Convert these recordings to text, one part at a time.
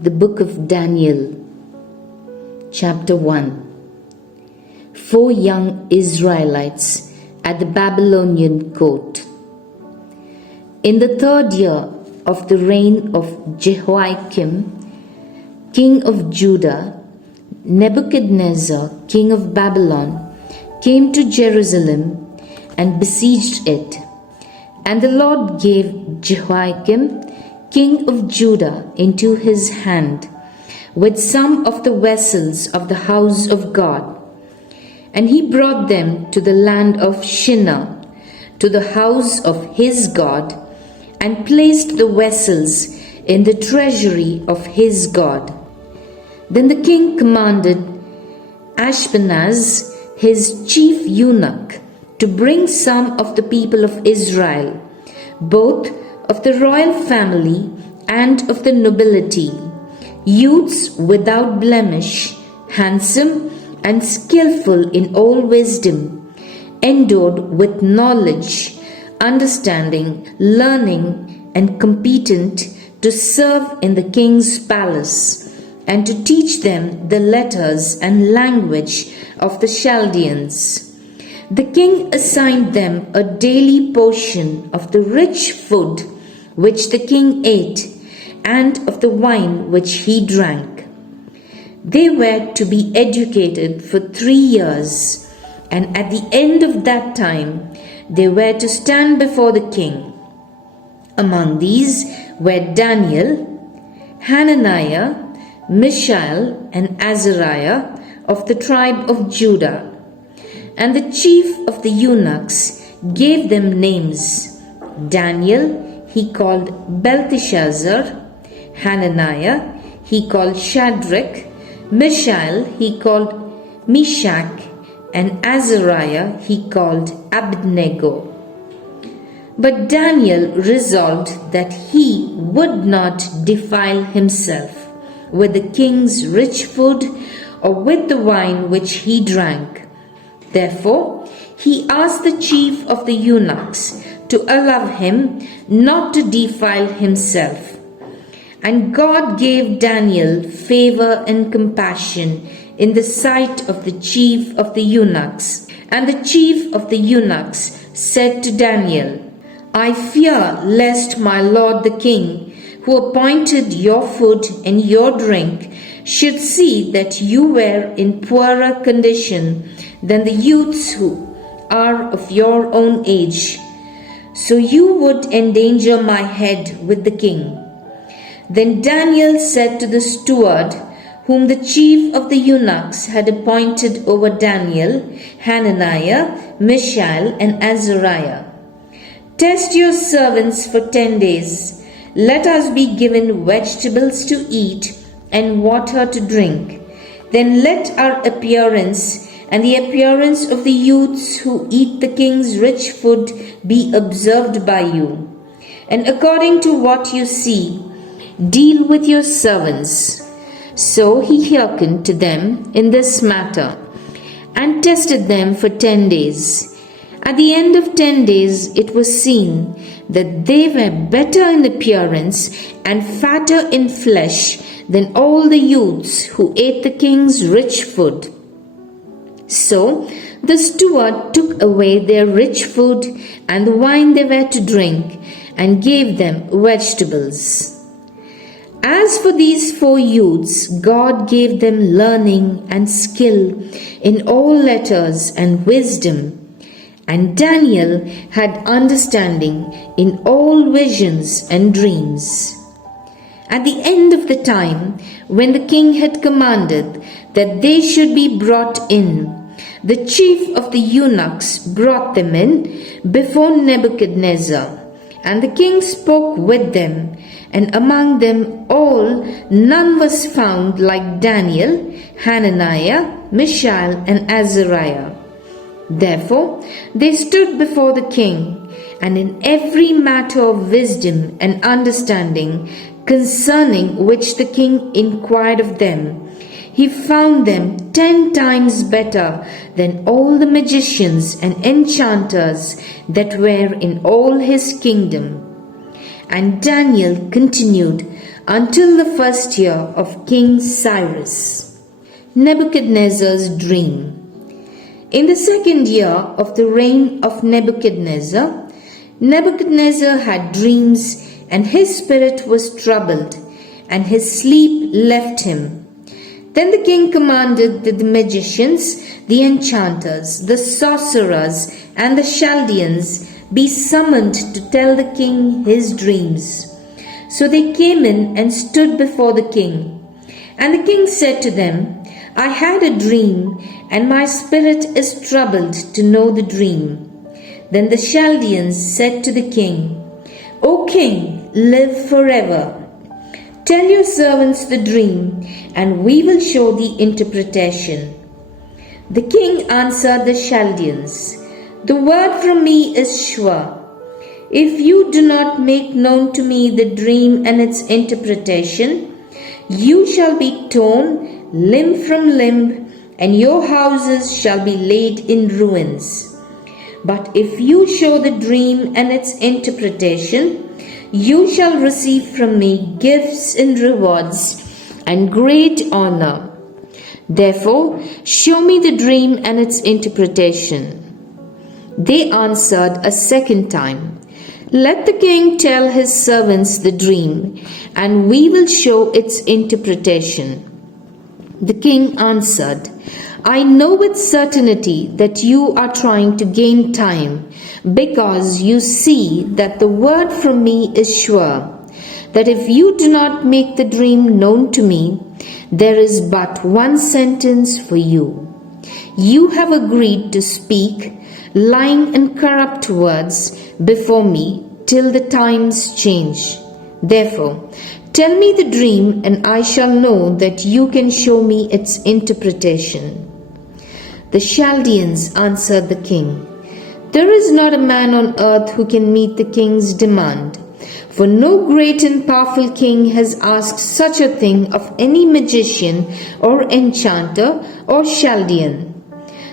The Book of Daniel, Chapter 1. 4 young Israelites at the Babylonian court. In the 3rd year of the reign of Jehoiakim, king of Judah, Nebuchadnezzar, king of Babylon, came to Jerusalem and besieged it. And the Lord gave Jehoiakim, king of Judah, into his hand, with some of the vessels of the house of God. And he brought them to the land of Shinar, to the house of his God, and placed the vessels in the treasury of his God. Then the king commanded Ashpenaz, his chief eunuch, to bring some of the people of Israel, both of the royal family and of the nobility, youths without blemish, handsome and skillful in all wisdom, endowed with knowledge, understanding, learning, and competent to serve in the king's palace, and to teach them the letters and language of the Chaldeans. The king assigned them a daily portion of the rich food which the king ate, and of the wine which he drank. They were to be educated for 3 years, and at the end of that time they were to stand before the king. Among these were Daniel, Hananiah, Mishael, and Azariah of the tribe of Judah. And the chief of the eunuchs gave them names. Daniel he called Belteshazzar, Hananiah he called Shadrach, Mishael he called Meshach, and Azariah he called Abednego. But Daniel resolved that he would not defile himself with the king's rich food or with the wine which he drank. Therefore, he asked the chief of the eunuchs to allow him not to defile himself. And God gave Daniel favor and compassion in the sight of the chief of the eunuchs. And the chief of the eunuchs said to Daniel, I fear lest my lord the king, who appointed your food and your drink, should see that you were in poorer condition than the youths who are of your own age, so you would endanger my head with the king. Then Daniel said to the steward, whom the chief of the eunuchs had appointed over Daniel, Hananiah, Mishael, and Azariah, test your servants for 10 days. Let us be given vegetables to eat and water to drink. Then let our appearance and the appearance of the youths who eat the king's rich food be observed by you. And according to what you see, deal with your servants. So he hearkened to them in this matter, and tested them for 10 days. At the end of 10 days it was seen that they were better in appearance and fatter in flesh than all the youths who ate the king's rich food. So the steward took away their rich food and the wine they were to drink, and gave them vegetables. As for these 4 youths, God gave them learning and skill in all letters and wisdom. And Daniel had understanding in all visions and dreams. At the end of the time, when the king had commanded that they should be brought in, the chief of the eunuchs brought them in before Nebuchadnezzar. And the king spoke with them, and among them all none was found like Daniel, Hananiah, Mishael, and Azariah. Therefore they stood before the king, and in every matter of wisdom and understanding concerning which the king inquired of them, he found them 10 times better than all the magicians and enchanters that were in all his kingdom. And Daniel continued until the first year of King Cyrus. Nebuchadnezzar's dream. In the second year of the reign of Nebuchadnezzar, Nebuchadnezzar had dreams, and his spirit was troubled, and his sleep left him. Then the king commanded that the magicians, the enchanters, the sorcerers, and the Chaldeans be summoned to tell the king his dreams. So they came in and stood before the king. And the king said to them, I had a dream, and my spirit is troubled to know the dream. Then the Chaldeans said to the king, O king, live forever. Tell your servants the dream, and we will show the interpretation. The king answered the Chaldeans, The word from me is sure. If you do not make known to me the dream and its interpretation, you shall be torn limb from limb, and your houses shall be laid in ruins. But if you show the dream and its interpretation, you shall receive from me gifts and rewards and great honor. Therefore, show me the dream and its interpretation. They answered a second time, Let the king tell his servants the dream, and we will show its interpretation. The king answered, I know with certainty that you are trying to gain time, because you see that the word from me is sure, that if you do not make the dream known to me, there is but one sentence for you. You have agreed to speak lying and corrupt words before me till the times change. Therefore, tell me the dream, and I shall know that you can show me its interpretation. The Chaldeans answered the king, There is not a man on earth who can meet the king's demand, for no great and powerful king has asked such a thing of any magician or enchanter or Chaldean.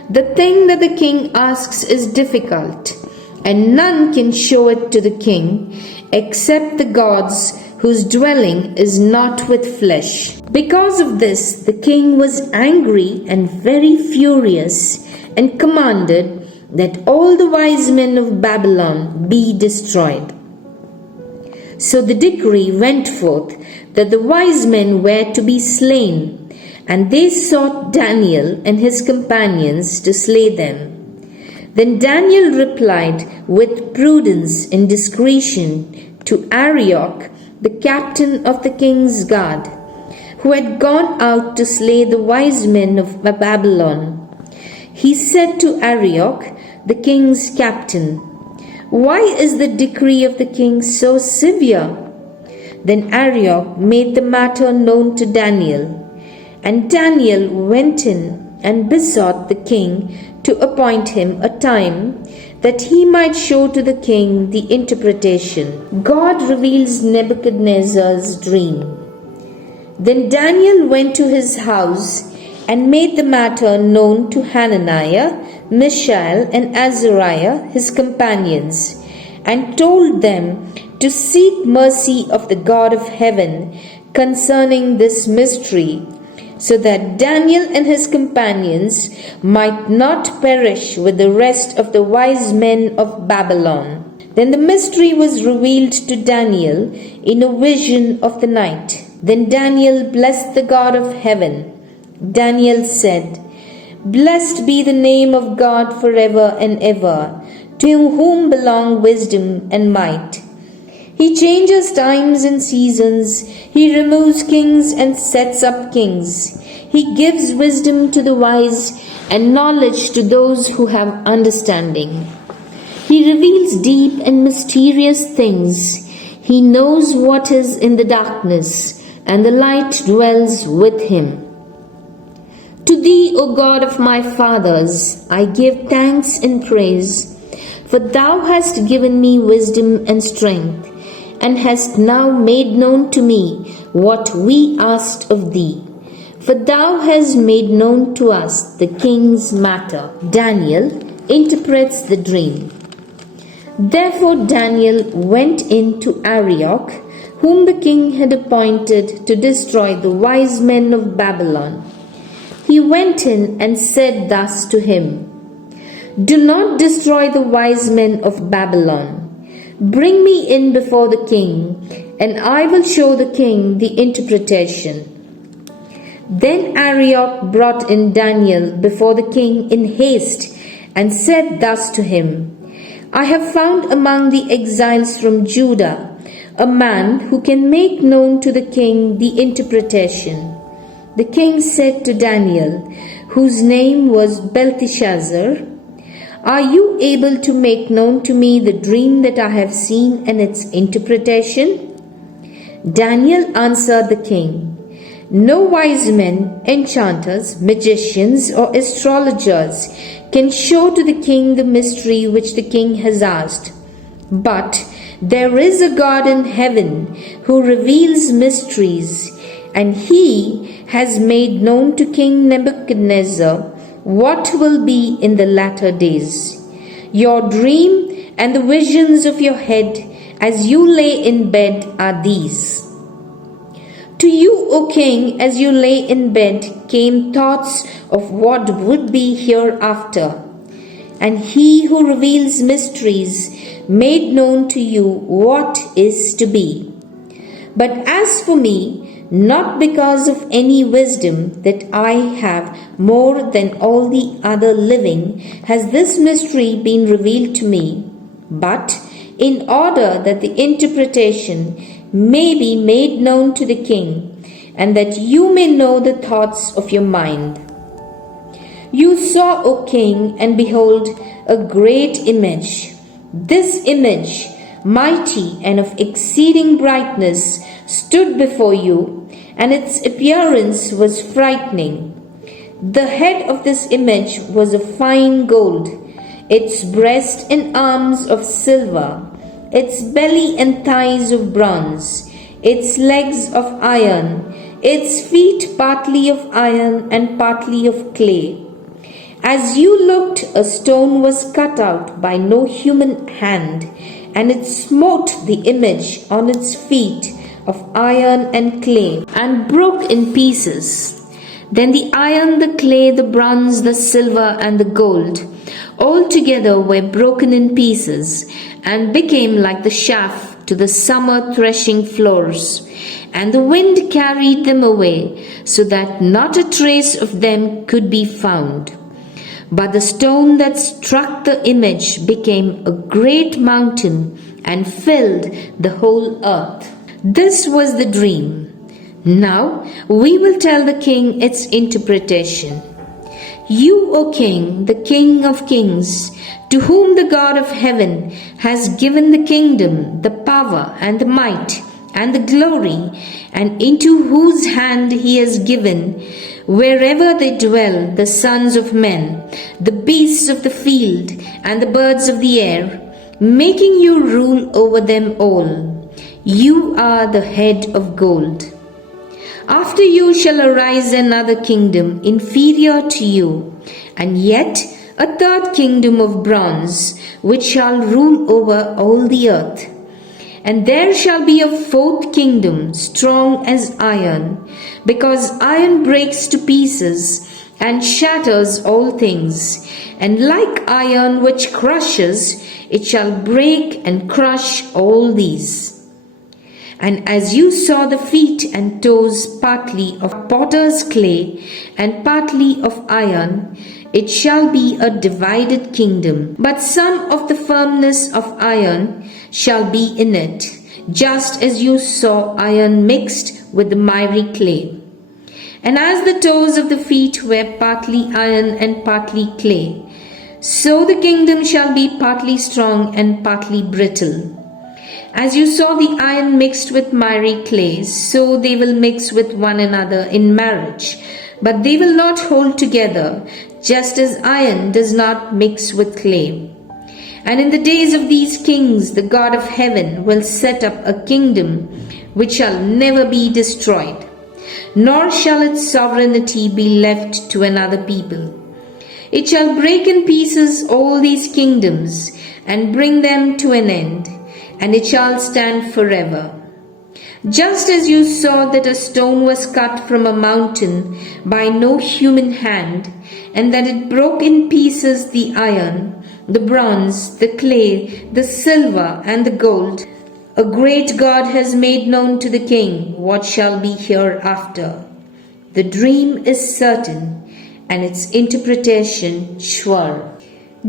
The thing that the king asks is difficult, and none can show it to the king except the gods whose dwelling is not with flesh. Because of this, the king was angry and very furious, and commanded that all the wise men of Babylon be destroyed. So the decree went forth that the wise men were to be slain, and they sought Daniel and his companions to slay them. Then Daniel replied with prudence and discretion to Arioch, the captain of the king's guard, who had gone out to slay the wise men of Babylon. He said to Arioch, the king's captain, Why is the decree of the king so severe? Then Arioch made the matter known to Daniel, and Daniel went in and besought the king to appoint him a time that he might show to the king the interpretation. God reveals Nebuchadnezzar's dream. Then Daniel went to his house and made the matter known to Hananiah, Mishael, and Azariah, his companions, and told them to seek mercy of the God of heaven concerning this mystery, so that Daniel and his companions might not perish with the rest of the wise men of Babylon. Then the mystery was revealed to Daniel in a vision of the night. Then Daniel blessed the God of heaven. Daniel said, Blessed be the name of God forever and ever, to whom belong wisdom and might. He changes times and seasons. He removes kings and sets up kings. He gives wisdom to the wise and knowledge to those who have understanding. He reveals deep and mysterious things. He knows what is in the darkness, and the light dwells with him. To thee, O God of my fathers, I give thanks and praise, for thou hast given me wisdom and strength, and hast now made known to me what we asked of thee. For thou hast made known to us the king's matter. Daniel interprets the dream. Therefore Daniel went in to Arioch, whom the king had appointed to destroy the wise men of Babylon. He went in and said thus to him, "Do not destroy the wise men of Babylon. Bring me in before the king, and I will show the king the interpretation." Then Arioch brought in Daniel before the king in haste, and said thus to him, "I have found among the exiles from Judah a man who can make known to the king the interpretation." The king said to Daniel, whose name was Belteshazzar, "Are you able to make known to me the dream that I have seen and its interpretation?" Daniel answered the king, "No wise men, enchanters, magicians, or astrologers can show to the king the mystery which the king has asked. But there is a God in heaven who reveals mysteries, and he has made known to King Nebuchadnezzar what will be in the latter days. Your dream and the visions of your head as you lay in bed are these. To you, O king, as you lay in bed, came thoughts of what would be hereafter. And he who reveals mysteries made known to you what is to be. But as for me, not because of any wisdom that I have more than all the other living has this mystery been revealed to me, but in order that the interpretation may be made known to the king, and that you may know the thoughts of your mind. You saw, O king, and behold, a great image. This image, mighty and of exceeding brightness, stood before you, and its appearance was frightening. The head of this image was of fine gold, its breast and arms of silver, its belly and thighs of bronze, its legs of iron, its feet partly of iron and partly of clay. As you looked, a stone was cut out by no human hand, and it smote the image on its feet of iron and clay, and broke in pieces. Then the iron, the clay, the bronze, the silver, and the gold all together were broken in pieces, and became like the chaff to the summer threshing floors. And the wind carried them away, so that not a trace of them could be found. But the stone that struck the image became a great mountain, and filled the whole earth. This was the dream. Now we will tell the king its interpretation. You, O king, the King of kings, to whom the God of heaven has given the kingdom, the power, and the might, and the glory, and into whose hand he has given, wherever they dwell, the sons of men, the beasts of the field, and the birds of the air, making you rule over them all. You are the head of gold. After you shall arise another kingdom inferior to you, and yet a third kingdom of bronze, which shall rule over all the earth. And there shall be a fourth kingdom, strong as iron, because iron breaks to pieces and shatters all things. And like iron which crushes, it shall break and crush all these. And as you saw the feet and toes partly of potter's clay and partly of iron, it shall be a divided kingdom. But some of the firmness of iron shall be in it, just as you saw iron mixed with the miry clay. And as the toes of the feet were partly iron and partly clay, so the kingdom shall be partly strong and partly brittle. As you saw the iron mixed with miry clay, so they will mix with one another in marriage, but they will not hold together, just as iron does not mix with clay. And in the days of these kings, the God of heaven will set up a kingdom which shall never be destroyed, nor shall its sovereignty be left to another people. It shall break in pieces all these kingdoms and bring them to an end, and it shall stand forever. Just as you saw that a stone was cut from a mountain by no human hand, and that it broke in pieces the iron, the bronze, the clay, the silver, and the gold, a great God has made known to the king what shall be hereafter. The dream is certain, and its interpretation sure.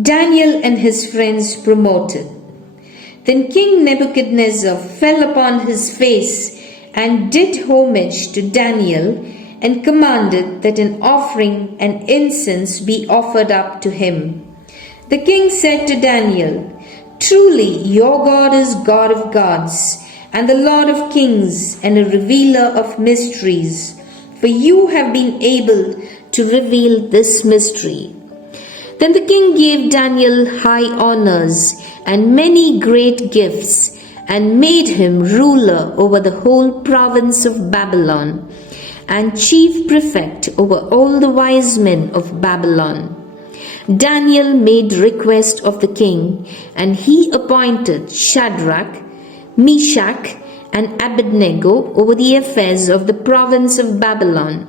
Daniel and his friends promoted. Then King Nebuchadnezzar fell upon his face and did homage to Daniel, and commanded that an offering and incense be offered up to him. The king said to Daniel, "Truly your God is God of gods, and the Lord of kings, and a revealer of mysteries, for you have been able to reveal this mystery." Then the king gave Daniel high honors and many great gifts, and made him ruler over the whole province of Babylon, and chief prefect over all the wise men of Babylon. Daniel made request of the king, and he appointed Shadrach, Meshach, and Abednego over the affairs of the province of Babylon.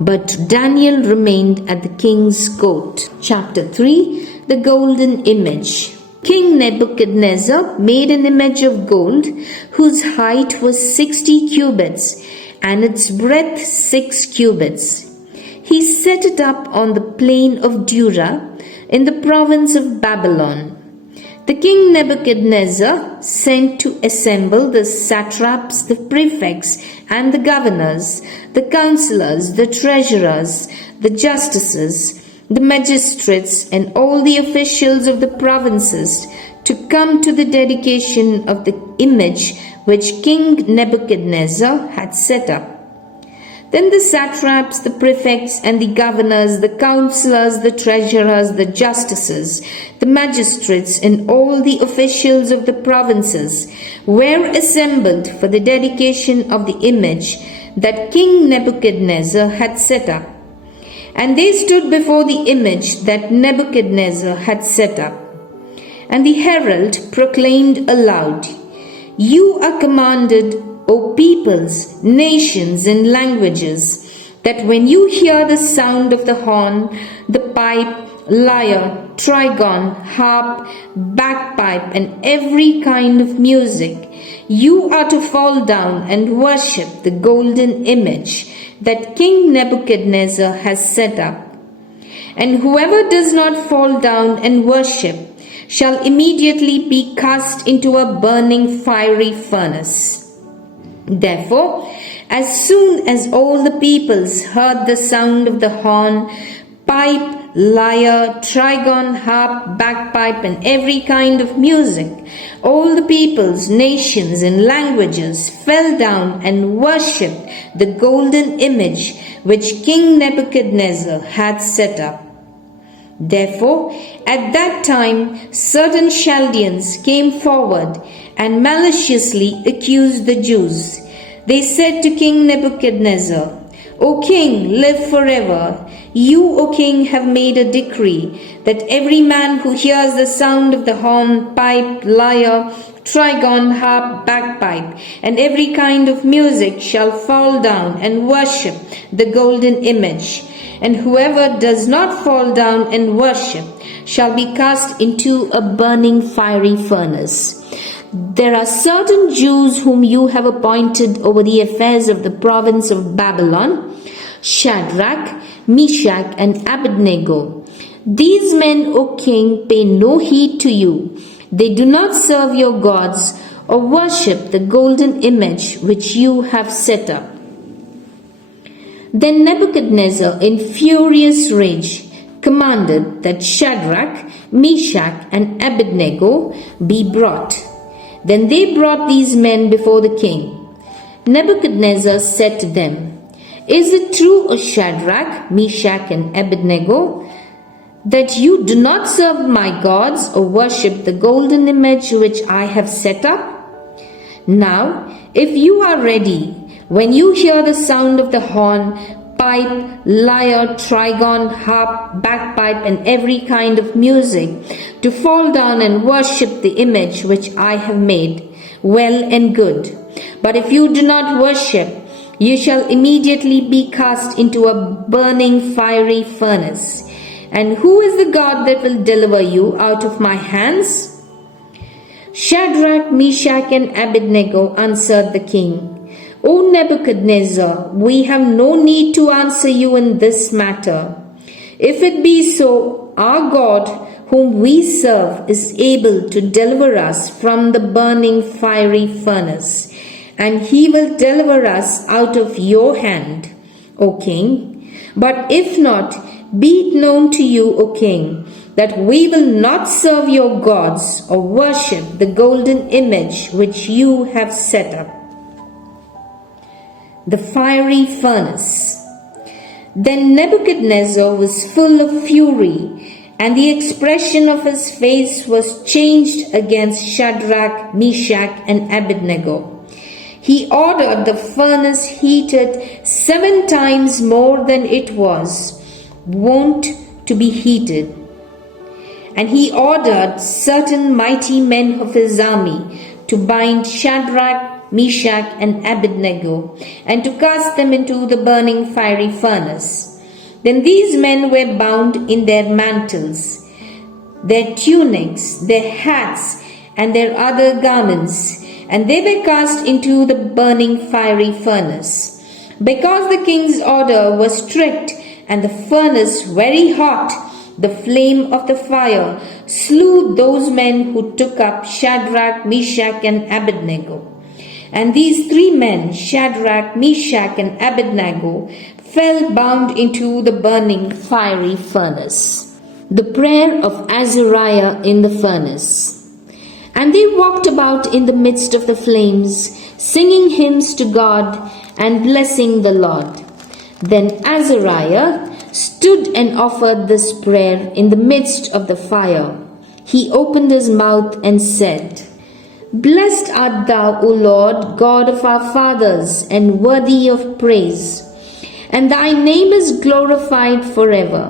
But Daniel remained at the king's court. Chapter 3. The Golden Image. King Nebuchadnezzar made an image of gold, whose height was 60 cubits, and its breadth 6 cubits. He set it up on the plain of Dura, in the province of Babylon. The king Nebuchadnezzar sent to assemble the satraps, the prefects, and the governors, the counselors, the treasurers, the justices, the magistrates, and all the officials of the provinces to come to the dedication of the image which King Nebuchadnezzar had set up. Then the satraps, the prefects, and the governors, the counselors, the treasurers, the justices, the magistrates, and all the officials of the provinces were assembled for the dedication of the image that King Nebuchadnezzar had set up. And they stood before the image that Nebuchadnezzar had set up. And the herald proclaimed aloud, "You are commanded, O peoples, nations, and languages, that when you hear the sound of the horn, the pipe, lyre, trigon, harp, bagpipe, and every kind of music, you are to fall down and worship the golden image that King Nebuchadnezzar has set up. And whoever does not fall down and worship shall immediately be cast into a burning fiery furnace." Therefore, as soon as all the peoples heard the sound of the horn, pipe, lyre, trigon, harp, bagpipe, and every kind of music, all the peoples, nations, and languages fell down and worshipped the golden image which King Nebuchadnezzar had set up. Therefore, at that time, certain Chaldeans came forward and maliciously accused the Jews. They said to King Nebuchadnezzar, "O king, live forever. You, O king, have made a decree that every man who hears the sound of the horn, pipe, lyre, trigon, harp, bagpipe, and every kind of music shall fall down and worship the golden image. And whoever does not fall down and worship shall be cast into a burning fiery furnace. There are certain Jews whom you have appointed over the affairs of the province of Babylon, Shadrach, Meshach, and Abednego. These men, O king, pay no heed to you. They do not serve your gods or worship the golden image which you have set up." Then Nebuchadnezzar, in furious rage, commanded that Shadrach, Meshach, and Abednego be brought. Then they brought these men before the king. Nebuchadnezzar said to them, "Is it true, O Shadrach, Meshach, and Abednego, that you do not serve my gods or worship the golden image which I have set up? Now, if you are ready, when you hear the sound of the horn, pipe, lyre, trigon, harp, bagpipe, and every kind of music, to fall down and worship the image which I have made, well and good. But if you do not worship, you shall immediately be cast into a burning fiery furnace. And who is the God that will deliver you out of my hands?" Shadrach, Meshach, and Abednego answered the king, "O Nebuchadnezzar, we have no need to answer you in this matter. If it be so, our God, whom we serve, is able to deliver us from the burning fiery furnace, and he will deliver us out of your hand, O king. But if not, be it known to you, O king, that we will not serve your gods or worship the golden image which you have set up." The fiery furnace. Then Nebuchadnezzar was full of fury, and the expression of his face was changed against Shadrach, Meshach, and Abednego. He ordered the furnace heated 7 times more than it was wont to be heated. And he ordered certain mighty men of his army to bind Shadrach, Meshach, and Abednego, and to cast them into the burning fiery furnace. Then these men were bound in their mantles, their tunics, their hats, and their other garments, and they were cast into the burning fiery furnace. Because the king's order was strict and the furnace very hot, the flame of the fire slew those men who took up Shadrach, Meshach, and Abednego. And these 3 men, Shadrach, Meshach, and Abednego, fell bound into the burning fiery furnace. The prayer of Azariah in the furnace. And they walked about in the midst of the flames, singing hymns to God and blessing the Lord. Then Azariah stood and offered this prayer in the midst of the fire. He opened his mouth and said, "Blessed art thou, O Lord, God of our fathers, and worthy of praise. And thy name is glorified forever.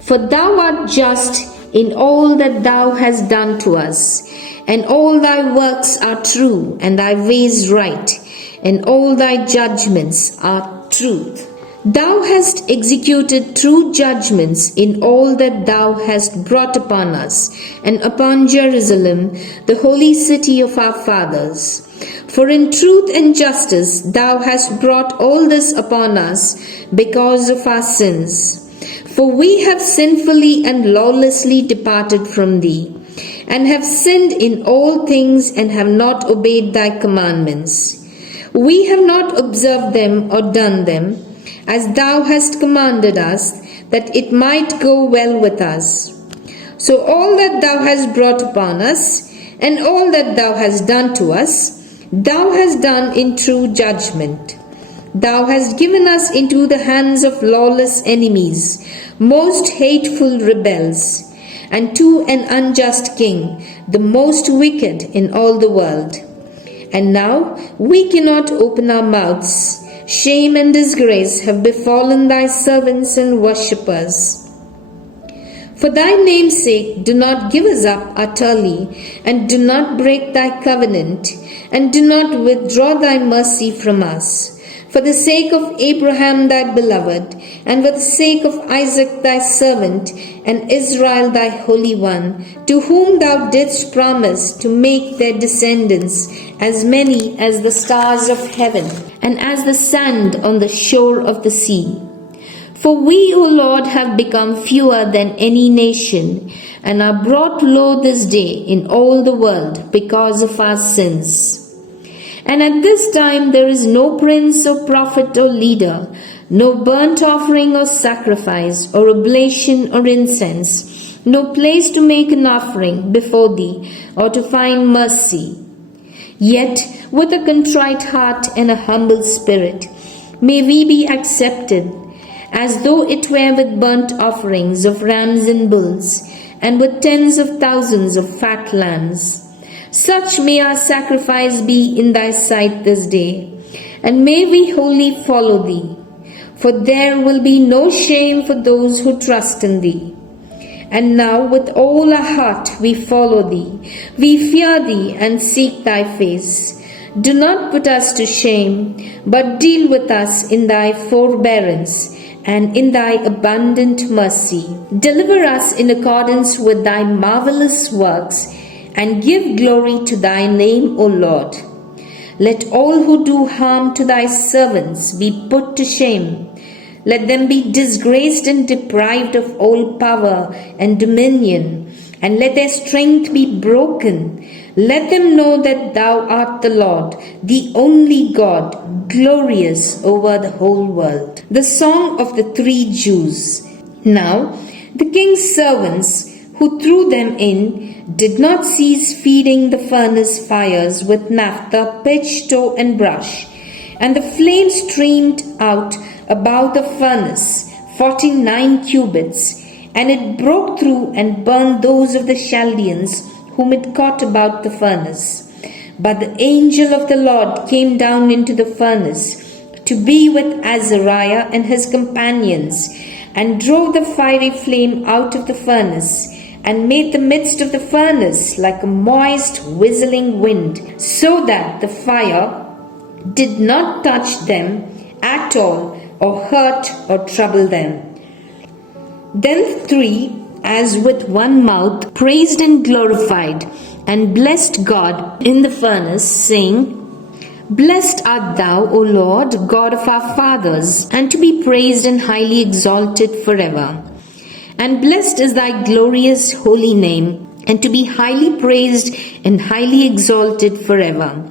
For thou art just in all that thou hast done to us, and all thy works are true, and thy ways right, and all thy judgments are truth. Thou hast executed true judgments in all that thou hast brought upon us, and upon Jerusalem, the holy city of our fathers. For in truth and justice thou hast brought all this upon us because of our sins. For we have sinfully and lawlessly departed from thee, and have sinned in all things, and have not obeyed thy commandments. We have not observed them or done them, as thou hast commanded us, that it might go well with us. So all that thou hast brought upon us, and all that thou hast done to us, thou hast done in true judgment. Thou hast given us into the hands of lawless enemies, most hateful rebels, and to an unjust king, the most wicked in all the world. And now we cannot open our mouths. Shame and disgrace have befallen thy servants and worshippers. For thy name's sake, do not give us up utterly, and do not break thy covenant, and do not withdraw thy mercy from us. For the sake of Abraham thy beloved, and for the sake of Isaac thy servant, and Israel thy holy one, to whom thou didst promise to make their descendants as many as the stars of heaven, and as the sand on the shore of the sea. For we, O Lord, have become fewer than any nation, and are brought low this day in all the world because of our sins. And at this time there is no prince or prophet or leader, no burnt offering or sacrifice, or oblation or incense, no place to make an offering before thee, or to find mercy. Yet with a contrite heart and a humble spirit may we be accepted, as though it were with burnt offerings of rams and bulls, and with tens of thousands of fat lambs. Such may our sacrifice be in thy sight this day, and may we wholly follow thee. For there will be no shame for those who trust in thee. And now with all our heart we follow thee. We fear thee and seek thy face. Do not put us to shame, but deal with us in thy forbearance and in thy abundant mercy. Deliver us in accordance with thy marvelous works, and give glory to thy name, O Lord. Let all who do harm to thy servants be put to shame. Let them be disgraced and deprived of all power and dominion, and let their strength be broken. Let them know that thou art the Lord, the only God, glorious over the whole world. The Song of the Three Jews. Now the king's servants, who threw them in, did not cease feeding the furnace fires with naphtha, pitch, tow, and brush. And the flame streamed out above the furnace 49 cubits, and it broke through and burned those of the Chaldeans whom it caught about the furnace. But the angel of the Lord came down into the furnace to be with Azariah and his companions, and drove the fiery flame out of the furnace, and made the midst of the furnace like a moist whistling wind, so that the fire did not touch them at all, or hurt or trouble them. Then the three, as with one mouth, praised and glorified, and blessed God in the furnace, saying, Blessed art thou, O Lord, God of our fathers, and to be praised and highly exalted forever. And blessed is thy glorious holy name, and to be highly praised and highly exalted forever.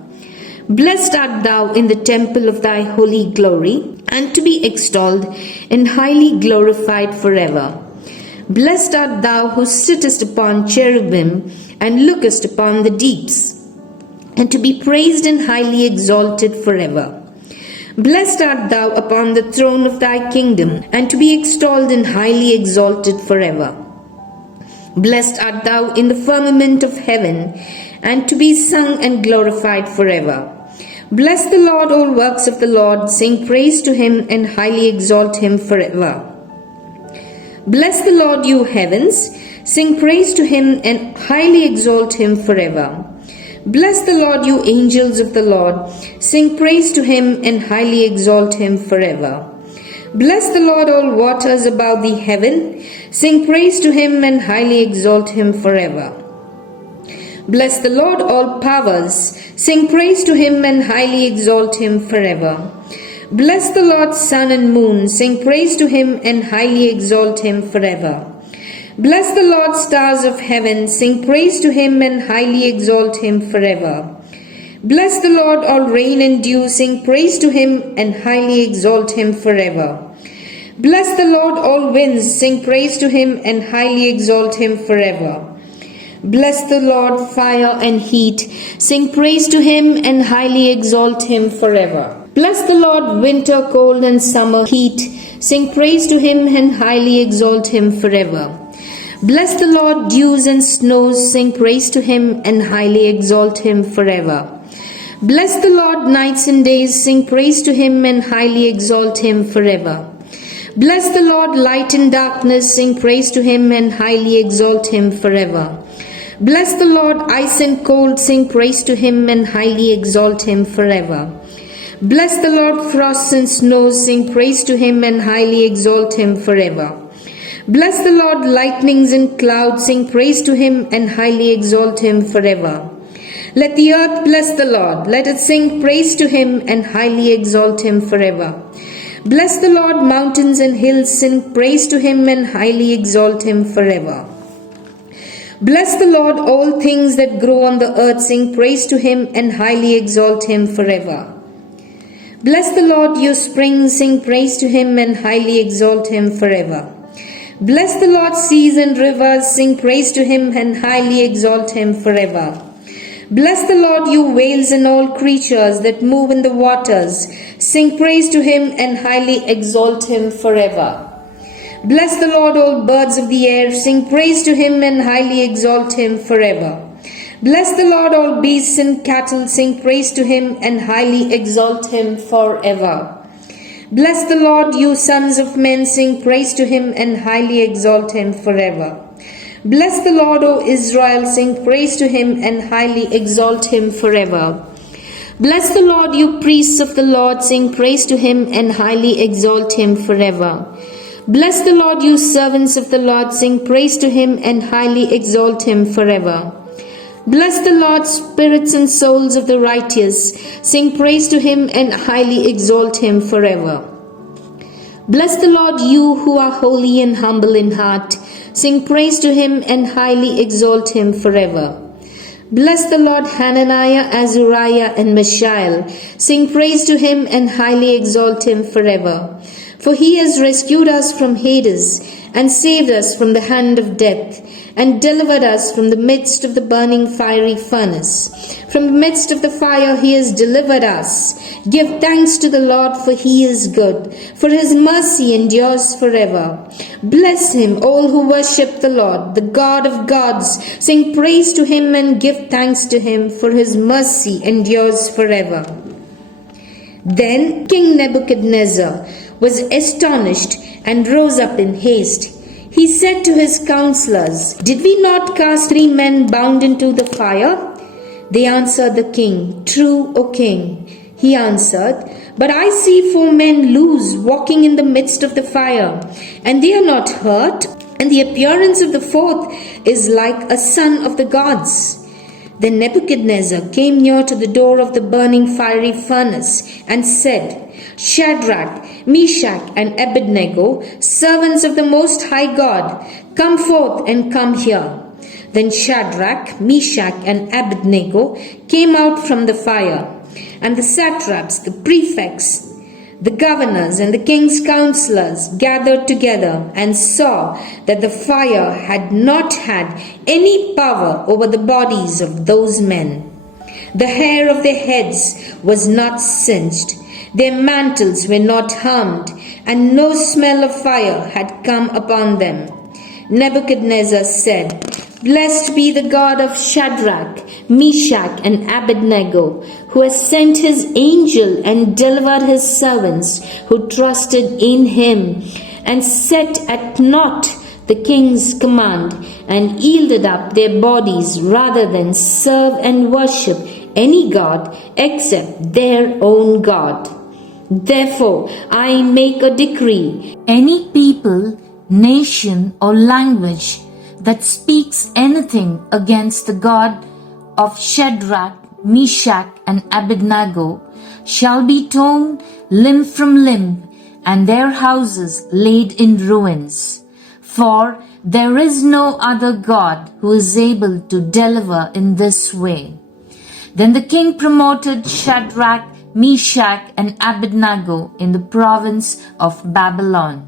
Blessed art thou in the temple of thy holy glory, and to be extolled and highly glorified forever. Blessed art thou who sittest upon cherubim, and lookest upon the deeps, and to be praised and highly exalted forever. Blessed art thou upon the throne of thy kingdom, and to be extolled and highly exalted forever. Blessed art thou in the firmament of heaven, and to be sung and glorified forever. Bless the Lord, all works of the Lord, sing praise to him and highly exalt him forever. Bless the Lord, you heavens, sing praise to him and highly exalt him forever. Bless the Lord, you angels of the Lord, sing praise to him and highly exalt him forever. Bless the Lord, all waters above the heaven, sing praise to him and highly exalt him forever. Bless the Lord, all powers, sing praise to him and highly exalt him forever. Bless the Lord, sun and moon, sing praise to him and highly exalt him forever. Bless the Lord, stars of heaven, sing praise to him and highly exalt him forever. Bless the Lord, all rain and dew, sing praise to him and highly exalt him forever. Bless the Lord, all winds, sing praise to him and highly exalt him forever. Bless the Lord, fire and heat, sing praise to him and highly exalt him forever. Bless the Lord, winter, cold, and summer heat, sing praise to him and highly exalt him forever. Bless the Lord, dews and snows, sing praise to him and highly exalt him forever. Bless the Lord, nights and days, sing praise to him and highly exalt him forever. Bless the Lord, light and darkness, sing praise to him and highly exalt him forever. Bless the Lord, ice and cold, sing praise to him and highly exalt him forever. Bless the Lord, frosts and snows, sing praise to him and highly exalt him forever. Bless the Lord, lightnings and clouds, sing praise to him and highly exalt him forever. Let the earth bless the Lord, let it sing praise to him and highly exalt him forever. Bless the Lord, mountains and hills, sing praise to him and highly exalt him forever. Bless the Lord, all things that grow on the earth, sing praise to him and highly exalt him forever. Bless the Lord, you springs, sing praise to him and highly exalt him forever. Bless the Lord, seas and rivers, sing praise to him and highly exalt him forever. Bless the Lord, you whales and all creatures that move in the waters, sing praise to him and highly exalt him forever. Bless the Lord, all birds of the air, sing praise to him and highly exalt him forever. Bless the Lord, all beasts and cattle, sing praise to him and highly exalt him forever. Bless the Lord, you sons of men, sing praise to him and highly exalt him forever. Bless the Lord, O Israel, sing praise to him and highly exalt him forever. Bless the Lord, you priests of the Lord, sing praise to him and highly exalt him forever. Bless the Lord, you servants of the Lord, sing praise to him and highly exalt him forever. Bless the Lord, spirits and souls of the righteous, sing praise to him and highly exalt him forever. Bless the Lord, you who are holy and humble in heart, sing praise to him and highly exalt him forever. Bless the Lord, Hananiah, Azariah, and Mishael, sing praise to him and highly exalt him forever. For he has rescued us from Hades and saved us from the hand of death, and delivered us from the midst of the burning fiery furnace. From the midst of the fire he has delivered us. Give thanks to the Lord, for he is good, for his mercy endures forever. Bless him, all who worship the Lord, the God of gods. Sing praise to him and give thanks to him, for his mercy endures forever. Then King Nebuchadnezzar was astonished and rose up in haste. He said to his counselors, "Did we not cast 3 men bound into the fire?" They answered the king, "True, O king." He answered, "But I see 4 men loose, walking in the midst of the fire, and they are not hurt, and the appearance of the 4th is like a son of the gods." Then Nebuchadnezzar came near to the door of the burning fiery furnace and said, "Shadrach, Meshach, and Abednego, servants of the Most High God, come forth and come here." Then Shadrach, Meshach, and Abednego came out from the fire, and the satraps, the prefects, the governors, and the king's counselors gathered together and saw that the fire had not had any power over the bodies of those men. The hair of their heads was not singed, their mantles were not harmed, and no smell of fire had come upon them. Nebuchadnezzar said, "Blessed be the God of Shadrach, Meshach, and Abednego, who has sent his angel and delivered his servants who trusted in him, and set at naught the king's command, and yielded up their bodies rather than serve and worship any god except their own God. Therefore, I make a decree: any people, nation, or language that speaks anything against the God of Shadrach, Meshach, and Abednego shall be torn limb from limb, and their houses laid in ruins. For there is no other God who is able to deliver in this way." Then the king promoted Shadrach, Meshach, and Abednego in the province of Babylon.